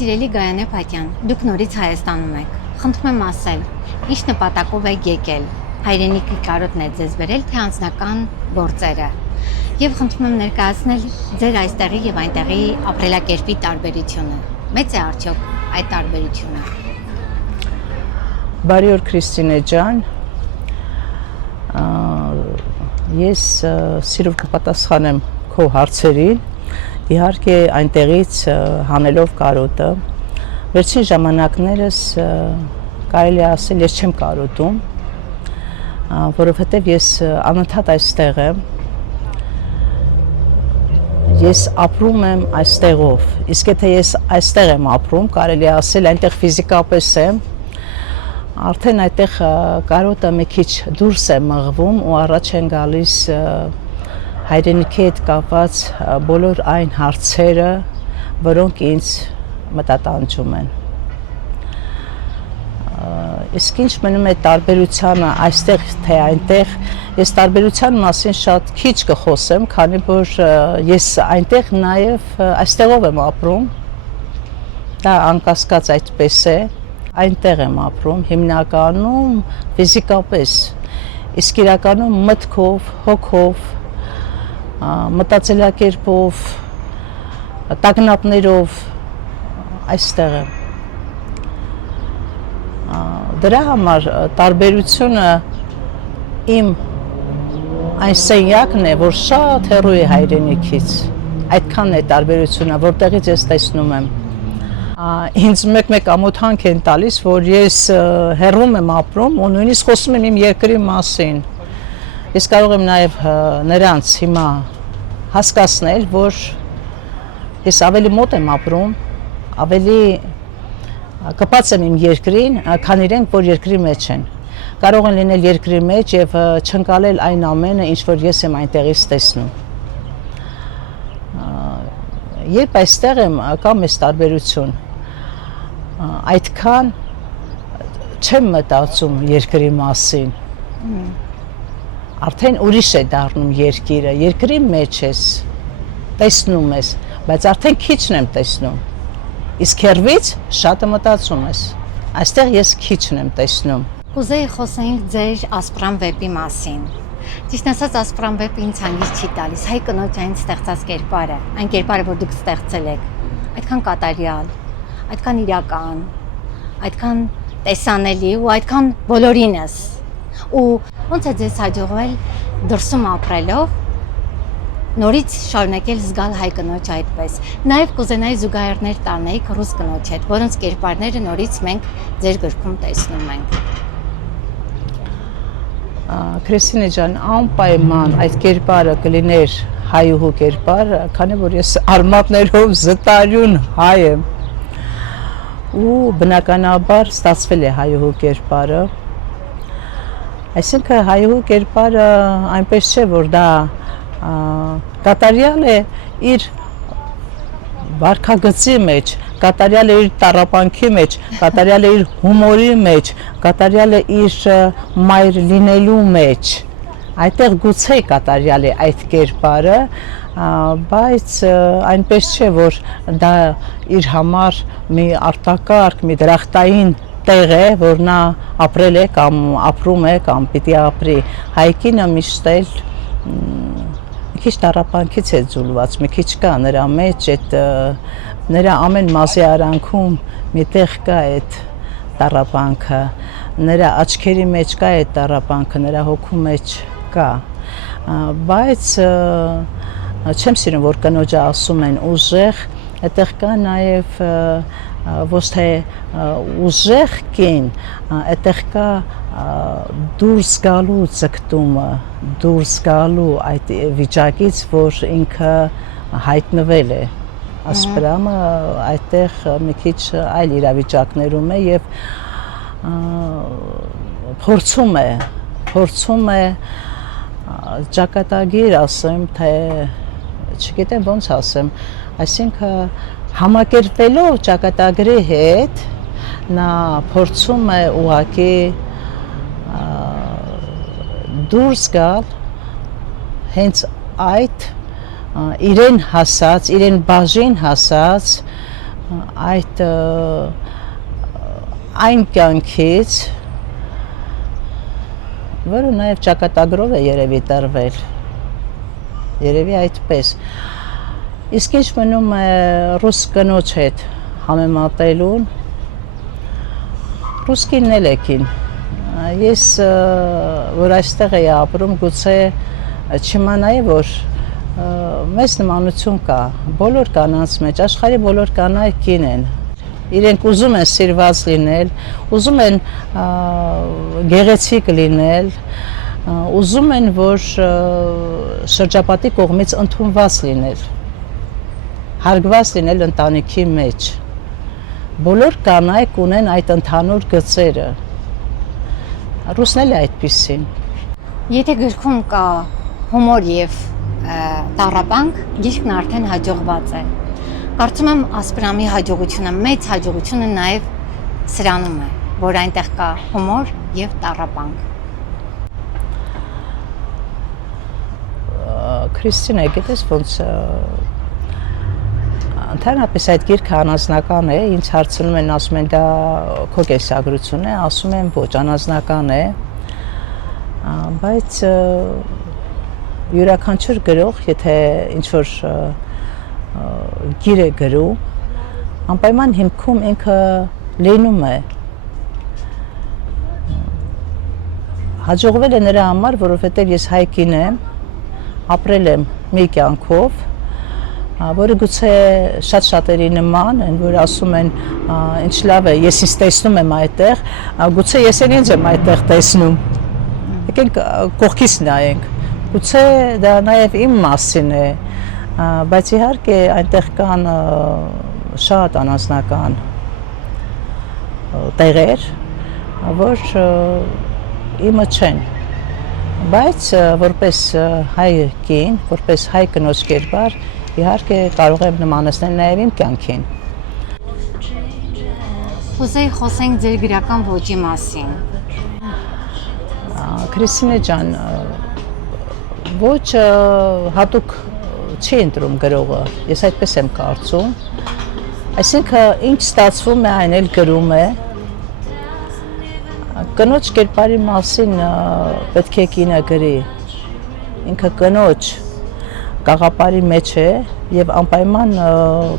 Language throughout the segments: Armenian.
Սիրելի Գայանե Փաթյան, դուք նորից Հայաստանում եք։ Խնդրում եմ ասել, ինչ նպատակով եք եկել։ Հայրենիքի կարոտն է ձեզ բերել, թե անձնական գործերը։ Եվ խնդրում եմ ներկայացնել ձեր այստեղի եւ այնտեղի ապրելակերպի տարբերությունը։ Մեծ է արդյոք այդ տարբերությունը։ Բարի օր Քրիստինե ջան։ Ես սիրով կպատասխանեմ քո հարցերին։ Իհարկե այնտեղից հանելով կարոտը, վերջին ժամանակներս կարելի ասել ես չեմ կարոտում, որովհետև ես անընդհատ այստեղ եմ, ես ապրում եմ այստեղով, իսկ եթե ես այստեղ եմ ապրում, կարելի ասել այնտեղ ֆիզիկապես եմ, արդեն այդտեղ կարոտը մի քիչ դուրս է մղվում ու առաջ են գալիս հայրենիքի հետ կապված բոլոր այն հարցերը, որոնք ինձ մտատանջում են։ Իսկ ինչ մնում է տարբերությանը այստեղ թե այնտեղ, ես տարբերության մասին շատ քիչ կխոսեմ, քանի որ ես այնտեղ նաև այստեղով եմ ապրում, դա անկասկած այդպես է, այնտեղ եմ ապրում, հիմնականում ֆիզիկապես, իսկ իրականում մտքով, հոգով, մտածելակերպով, տագնապներով այստեղ եմ։ Դրա համար տարբերությունը իմ այն սենյակն է, որ շատ հեռու է հայրենիքից, այդքանն է տարբերությունը, որտեղից ես տեսնում եմ։ Ինձ մեկ ամոթանք են տալիս, որ ես հեռվում եմ ապրում ու նույնիսկ խոսում եմ իմ երկրի մասին։ Ես կարող եմ նաև նրանց հիմա հասկացնել, որ ես ավելի մոտ եմ ապրում, ավելի կպած եմ իմ երկրին, քան իրենք, որ երկրի մեջ են։ Կարող են լինել երկրի մեջ և չընկալել այն ամենը, ինչ որ ես եմ այնտեղից տեսնում։ Երբ այստեղ եմ, կա մեծ տարբերություն, այդքան չեմ մտածում երկրի մասին, արդեն ուրիշ է դառնում երկիրը, երկրի մեջ ես, տեսնում ես, բայց արդեն քիչն եմ տեսնում, իսկ հեռվից շատը մտածում ես, այստեղ ես քիչն եմ տեսնում։ Կուզեի խոսենք ձեր Ասպրամ վեպի մասին։ Ճիշտ ասած, Ասպրամ վեպը ինձ հանգիստ չի տալիս, հայ կնոջ այն ստեղծած կերպարը, այն կերպարը, որ դուք ստեղծել եք, այդքան կատարյալ, այդքան իրական, այդքան տեսանելի ու այդքան բոլորինս։ Ու ոնց է ձեզ հաջողվել դրսում ապրելով նորից շարունակել զգալ հայ կնոջ այդպես։ Նաև կուզենայի զուգահեռներ տանեիք ռուս կնոջ հետ, որոնց կերպարները նորից մենք ձեր գրքում տեսնում ենք։ Քրիստինե ջան, անպայման այդ կերպարը կլիներ հայուհու կերպարը, քանի որ ես արմատներով զտարյուն հայ եմ ու բնականաբար ստացվել է հայուհու կերպարը։ Այսինքն հայուհու կերպարը այնպես չէ, որ դա կատարյալ է իր վարքագծի մեջ, կատարյալ է իր տառապանքի մեջ, կատարյալ է իր հումորի մեջ, կատարյալ է իր մայր լինելու մեջ։ Այդտեղ գուցե կատարյալ է այդ կերպարը, բայց այնպես չէ, որ դա իր համար մի արտակարգ, մի դրախտային տեղ է, որ նա ապրել է կամ ապրում է կամ պիտի ապրի։ Հայկինը միշտ էլ մի քիչ տառապանքից է ձուլված, մի քիչ կա նրա մեջ, նրա ամեն մազի արանքում մի տեղ կա այդ տառապանքը, նրա աչքերի մեջ կա այդ տառապանքը, նրա հոգու մեջ կա, բայց չեմ սիրում, որ կնոջը ասում են ուժեղ, այդտեղ կա նաև ոչ թե ուժեղ կին, այդտեղ կա դուրս գալու ձգտումը, դուրս գալու այդ վիճակից, որ ինքը հայտնվել է։ Ասպրամը այդտեղ մի քիչ այլ իրավիճակներում է և փորձում է ճակատագիր ասեմ, թե չգիտեմ ոնց ասեմ, այսինքն համակերպելով ճակատագրի հետ, նա փորձում է ուղղակի դուրս գալ հենց այդ իրեն հասած, իրեն բաժին հասած այդ այն կյանքից, որը նաև ճակատագրով է երևի տրվել, երևի այդպես, իսկ ինչ մնում է ռուս կնոջ հետ համեմատելուն, ռուսկինն էլ եկին, ես որ այստեղ էի ապրում, գուցե չիմանայի, որ մեծ նմանություն կա, բոլոր կանանց մեջ, աշխարհի բոլոր կանայք կին են, իրենք ուզում են սիրված լինել, ուզում են գեղեցիկ լինել, ուզում են, որ շրջապատի կողմից ընդունված լինել, հարգված լինել ընտանիքի մեջ, բոլոր կանայք ունեն այդ ընդհանուր գծերը, ռուսն էլ է այդպիսին։ Եթե գրքում կա հումոր եւ տառապանք, գիրքն արդեն հաջողված է։ Կարծում եմ Ասպրամի հաջողությունը, մեծ հաջողությունը նաև սրանում է, որ այնտեղ կա հումոր եւ տառապանք։ Քրիստինա, գիտես ոնց ընդհանրապես այդ գիրքը անազնական է, ինձ հարցնում են, ասում են դա քո կեսագրություն է, ասում եմ ոչ, անազնական է, բայց յուրաքանչյուր գրող, եթե ինչ-որ գիր է գրում, անպայման հիմքում ինքը լինում է, հաջողվել է նրա համար, որովհետև ես հայկին եմ, ապրել եմ մի կյանքով, որը գուցե շատ շատերի նման են, որ ասում են, ինչ լավ է, ես ինձ տեսնում եմ այդտեղ, գուցե ես էլ ինձ եմ այդտեղ տեսնում, եկենք կողքից նայենք, գուցե դա նաև իմ մասին է, բայց իհարկե այնտեղ կան շատ անձնական տեղեր, որ իմը չեն, բայց որպես հայ կին, որպես հայ կնոջ կերպար, իհարկե կարող եմ նմանեցնել նաև իմ կյանքին։ Կուզեի խոսենք ձեր գրական ոճի մասին։ Քրիստինե ջան, ոճը հատուկ չի ընտրում գրողը, ես այդպես եմ կարծում, այսինքն ինչ ստացվում է, այն էլ գրում է, կնոջ կերպարի մասին պետք է կինը գրի, ինքը կնոջ գաղափարի մեջ է եւ անպայման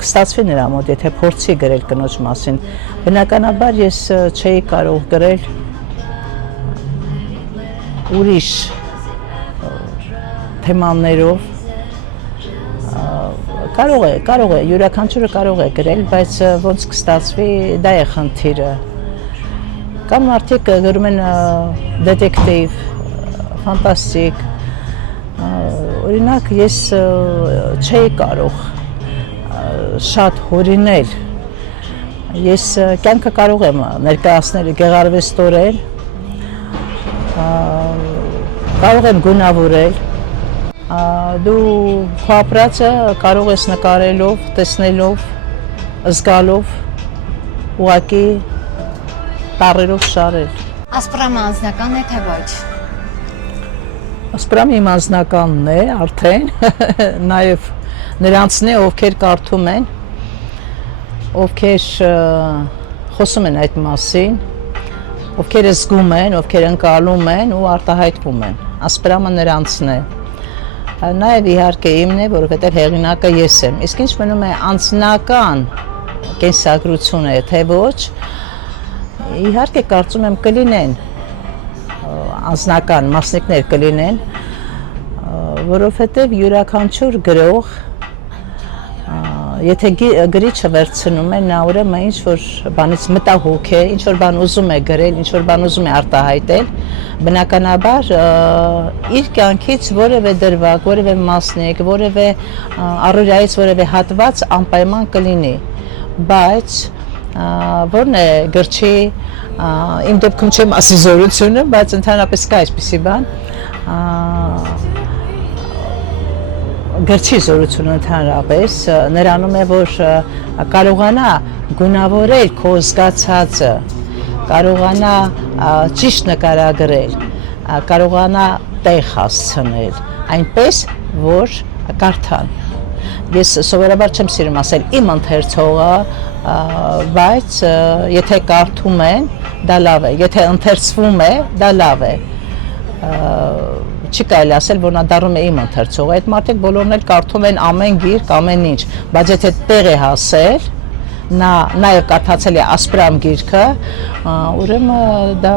կստացվի նրա մոտ, եթե փորձի գրել կնոջ մասին։ Բնականաբար ես չէի կարող գրել ուրիշ թեմաներով, կարող է, յուրաքանչյուրը կարող է գրել, բայց ոնց կստացվի, դա է խնդիրը։ Կամ մարդիկ գրում են դետեկտիվ, ֆանտաստիկ, օրինակ ես չէի կարող շատ հորինել, ես կյանքը կարող եմ ներկայացնել գեղարվեստորեն, կարող եմ գունավորել, դու քո ապրածը կարող ես նկարելով, տեսնելով, զգալով, ուղղակի տառերով շարել։ Ասպրամը անձնական է թե ոչ։ Ասպրամը իմ անձնականն է արդեն, նաև նրանցն է, ովքեր կարդում են, ովքեր խոսում են այդ մասին, ովքեր զգում են, ովքեր ընկալում են ու արտահայտվում են։ Ասպրամը նրանցն է։ Նաև իհարկե իմն է, որովհետև հեղինակը ես եմ։ Իսկ ինչ մնում է անձնական կենսագրություն է, թե ոչ, իհարկե կարծում եմ կլինեն անձնական մասնիկներ կլինեն, որովհետև յուրաքանչյուր գրող, եթե գրիչը վերցնում է, նա ուրեմն ինչ-որ բանից մտահոգ է, ինչ-որ բան ուզում է գրել, ինչ-որ բան ուզում է արտահայտել, բնականաբար իր կյանքից որևէ դրվագ, որևէ մասնիկ, որևէ առօրյայից որևէ հատված անպայման կլինի, բայց որն է գրչի, իմ դեպքում չեմ ասի զորությունը, բայց ընդհանրապես կա այսպիսի բան, գրչի զորությունը ընդհանրապես նրանում է, որ կարողանա գունավորել քո զգացածը, կարողանա ճիշտ նկարագրել, կարողանա տեղ հասցնել, այնպես, որ կարդան։ Ես սովորաբար չեմ սիրում ասել իմ ընթերցողը բայց եթե կարդում են, դա լավ է, եթե ընթերցվում է, դա լավ է։ Չի կարելի ասել, որ նա դառնում է իմ ընթերցողը, այդ մարդիկ բոլորն էլ կարդում են ամեն գիրք, ամեն ինչ, բայց եթե տեղ է հասել, նա նաև կարդացել է Ասպրամ գիրքը, ուրեմն դա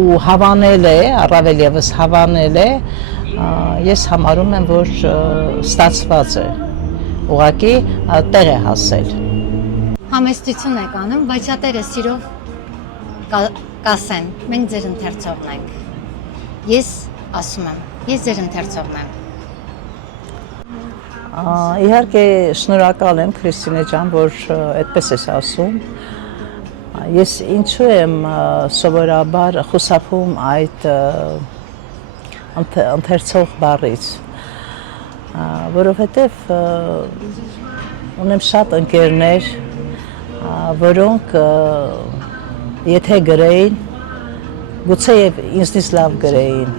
ու հավանել է, առավել եւս հավանել է, ես համարում եմ, որ ստացված է, ուղղակի տեղ է հասել։ Համեստություն եք անում, բայց շատերը սիրով կասեն, մենք ձեր ընթերցողն ենք։ Ես ասում եմ, ես ձեր ընթերցողն եմ։ Իհարկե շնորհակալ եմ Քրիստինե ջան, որ այդպես ես ասում։ Ես ինչու եմ սովորաբար խուսափում այդ ընթերցող բառից, որովհետև ունեմ շատ ընկերներ, որոնք եթե գրեին, գուցե եւ ինձնից լավ գրեին,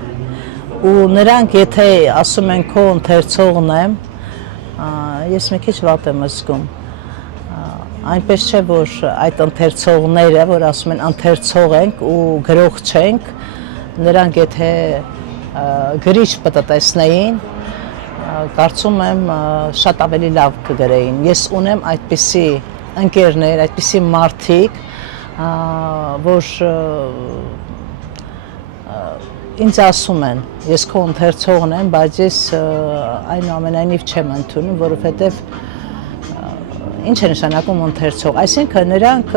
ու նրանք եթե ասում են քո ընթերցողն եմ, ես մի քիչ վատ եմ զգում, այնպես չէ, որ այդ ընթերցողները, որ ասում են ընթերցող ենք ու գրող չենք, նրանք եթե գրիչ պտտեցնեին, կարծում եմ շատ ավելի լավ կգրեին։ Ես ունեմ այդպիսի ընկերներ, այդպիսի մարդիկ, որ ինձ ասում են, ես քո ընթերցողն եմ, բայց ես այնուամենայնիվ չեմ ընդունում, որովհետև ինչ է նշանակում ընթերցող, այսինքն նրանք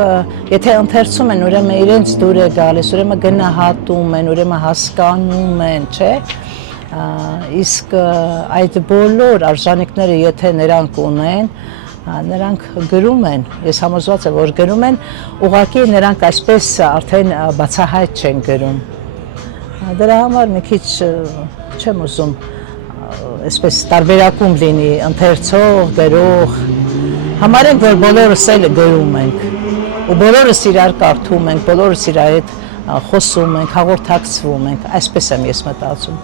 եթե ընթերցում են, ուրեմն իրենց դուր է գալիս, ուրեմն գնահատում են, ուրեմն հասկանում են, չէ՞, իսկ այդ բոլոր արժանինքները եթե նրանք ունեն, նրանք գրում են, ես համոզված եմ, որ գրում են, ուղղակի նրանք այսպես արդեն բացահայտ չեն գրում։ Դրա համար մի քիչ չեմ ուզում այսպես տարբերակում լինի ընթերցող, գրող, համարենք, որ բոլորս էլ գրում ենք, ու բոլորս իրար կարդում ենք, բոլորս իրար հետ խոսում ենք, հաղորդակցվում ենք, այսպես եմ ես մտածում։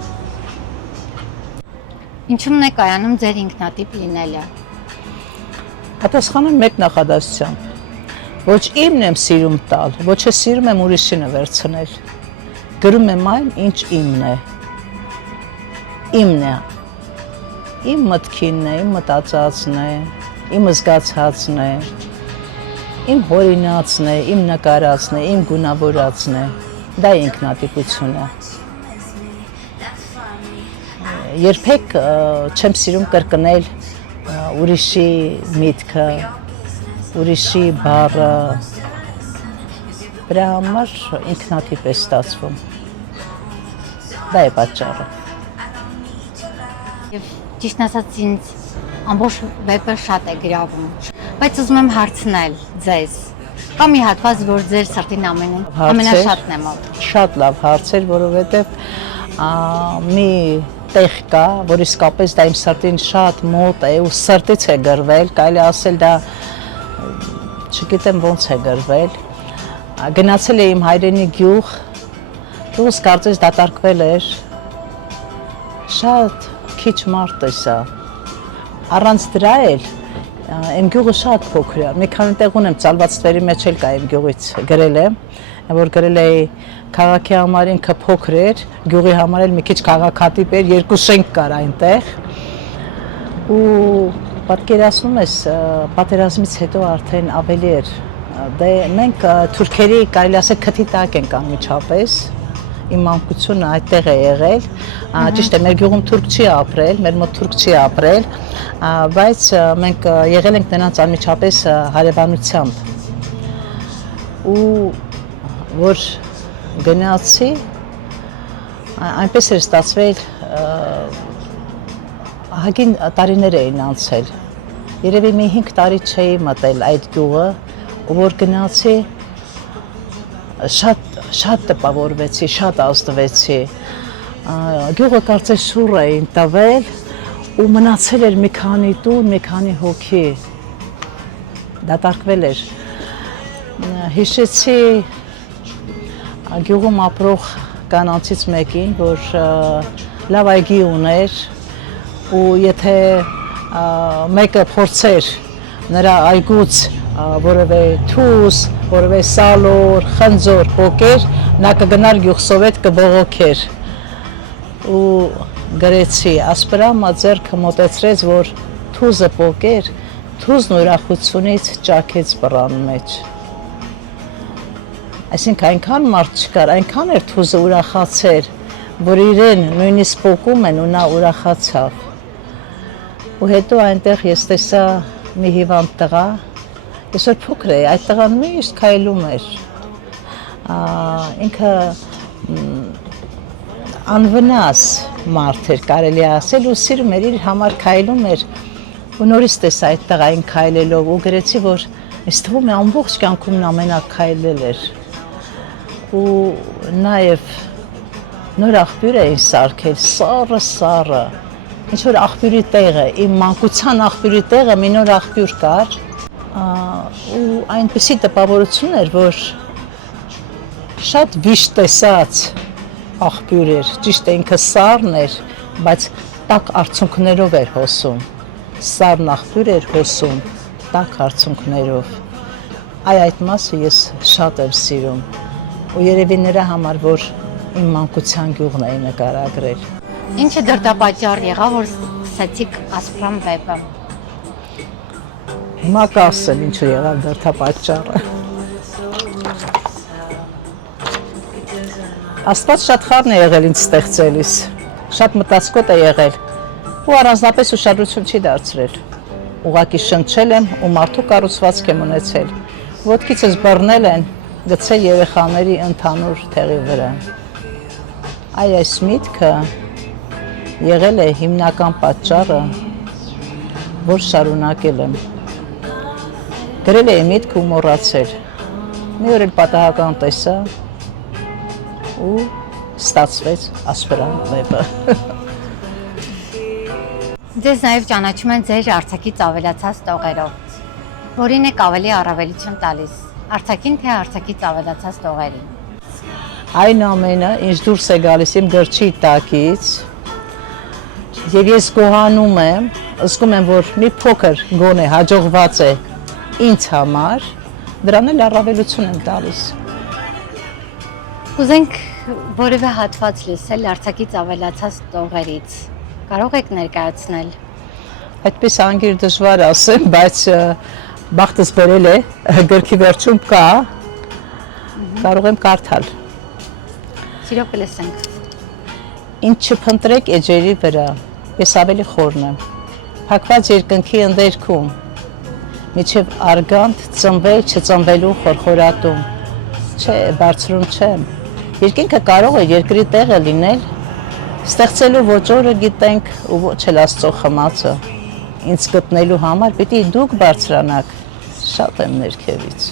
Ինչու՞մն է կայանում ձեր ինքնատիպ լինելը։ Պատասխանը մեկ նախադասությամբ, ոչ իմն եմ սիրում տալ, ոչ է սիրում եմ ուրիշինը վերցնել, գրում եմ այն, ինչ իմն է, իմ մտքինն է, իմ մտածածն է, իմ զգացածն է, իմ հորինածն է, իմ նկարածն է, իմ գունավորածն է, դա ինքնատիպություն է։ Երբեք չեմ սիրում կրկնել ուրիշի միտքը, ուրիշի բառը, դրա համար ինքնատիպ է ստացվում, դա է պատճառը։ Եվ ճիշտ ասած ինձ ամբողջ վեպը շատ է գրավում, բայց ուզում եմ հարցնել ձեզ, կա մի հատված, որ ձեր սրտին ամենաշատն է մոտ։ Շատ լավ հարց էր, որովհետև մի տեղ կա, որ իսկապես դա իմ սրտին շատ մոտ է ու սրտից է գրվել, կարելի ասել դա չգիտեմ ոնց է գրվել, գնացել է իմ հայրենի գյուղ, գյուղս կարծես դատարկվել էր, շատ քիչ մարդ տեսա, առանց դրա էլ իմ գյուղը շատ փոքր է, մի քանի տեղ ունեմ ծալվածքների մեջ էլ կա իմ գյուղից գրել եմ, որ գրել էի քաղաքի համար ինքը փոքր էր, գյուղի համար էլ մի քիչ քաղաքատիպ էր, երկու շենք կար այնտեղ ու պատկերացնում ես պատերազմից հետո արդեն ավելի էր, դե մենք թուրքերի կարելի ասել քթի տակ ենք անմիջապես, իմ մանկությունը այդտեղ է եղել, ճիշտ է մեր գյուղում թուրք չի ապրել, մեր մոտ թուրք չի ապրել, բայց մենք եղել ենք նրանց անմիջապես հարևանությամբ ու որ գնացի, այնպես էր ստացվել, ահագին տարիներ էին անցել, երևի մի 5 տարի չէի մտել այդ գյուղը, ու որ գնացի, շատ տպավորվեցի, շատ ազդվեցի, գյուղը կարծես շուռ էին տվել ու մնացել էր մի քանի տուն, մի քանի հոգի, դատարկվել էր, հիշեցի գյուղում ապրող կանանցից մեկին, որ լավ այգի ուներ ու եթե մեկը փորձեր նրա այգուց որևէ թուս, որևէ սալոր, խնձոր, պոկեր, նա կգնար գյուղսովետ կբողոքեր։ Ու գրեցի, ասպրամը ձեռքը մոտեցրեց, որ թուզը պոկեր, թուզն ուրախությունից ճաքեց բռան մեջ։ Այսինքն այնքան մարդ չկար, այնքան էր թուզը ուրախացեր, որ իրեն նույնիսկ պոկում են ու նա ուրախացավ։ Ու հետո այնտեղ ես տեսա մի հիվանդ տղա, ես որ փոքր էի, այդ տղան միշտ քայլում էր, ինքը անվնաս մարդ էր, կարելի ասել, ու սիրում էր, իր համար քայլում էր, ու նորից տեսա այդ տղային քայլելով, ու գրեցի, որ ես թվում է ամբողջ կյանքում նա մենակ քայլել էր, ու նաև նոր աղբյուր էին սարքել, սառը, ինչ-որ աղբյուրի տեղը, իմ մանկության աղբյուրի տեղը մի նոր աղբյուր կար, ու այնպիսի տպավորություն էր, որ շատ վիշտ տեսած աղբյուր էր, ճիշտ է ինքը սառն էր, բայց տաք արցունքներով էր հոսում, սառն աղբյուր էր հոսում, տաք արցունքներով, այդ մասը ես շատ եմ սիրում, ու երևի նրա համար, որ իմ մանկության գյուղն էի նկարագրել։ Ինչը դրդապատճառ եղավ, որ սկսեցիք Ասպրամ վեպը։ Հիմա կասեմ ինչ եղավ դրդապատճառը։ Աստված շատ խառն է եղել ինձ ստեղծելիս, շատ մտածկոտ է եղել ու առանձնապես ուշադրություն չի դարձրել։ Ուղղակի շնչել եմ ու մարդու կառուցվածք եմ ունեցել։ Ոտքիցս բռնել են, գցել երեխաների ընդհանուր թեղի վրա։ Այս միտքը եղել է հիմնական պատճառը, որ շարունակել եմ։ Գրել էի միտք ու մոռացել։ Մի օր էլ պատահական տեսա ու ստացվեց Ասպրամ վեպը։ Ձեզ նաև ճանաչում են ձեր արձակից ավելացած տողերով, որին եք ավելի առավելություն տալիս, արձակին թե արձակից ավելացած տողերին։ Այն ամենը, ինչ դուրս է գալիս իմ գրչի տակից, եւ ես գոհանում եմ, զգում եմ, որ մի փոքր գոնե հաջողված է ինձ համար, դրան էլ առավելություն եմ տալիս։ Կուզենք որևէ հատված լսել արձակից ավելացած տողերից։ Կարող եք ներկայացնել։ Այդպես անգիր դժվար ասեմ, բայց բախտս բերել է, գրքի վերջում կա, կարող եմ կարդալ։ Սիրով կլսենք։ Ինչ չփնտրեք էջերի վրա, ես ավելի խորն եմ, փակված երկնքի ընդերքում, միջև արգանդ ծնվել չծնվելու խորխորատում, չէ, բարձրում չեմ, երկինքը կարող է երկրի տեղը լինել, ստեղծելու ոչ օրը գիտենք ու ոչ էլ Աստծո խմածը, ինձ գտնելու համար պիտի դուք բարձրանաք, շատ եմ ներքևից։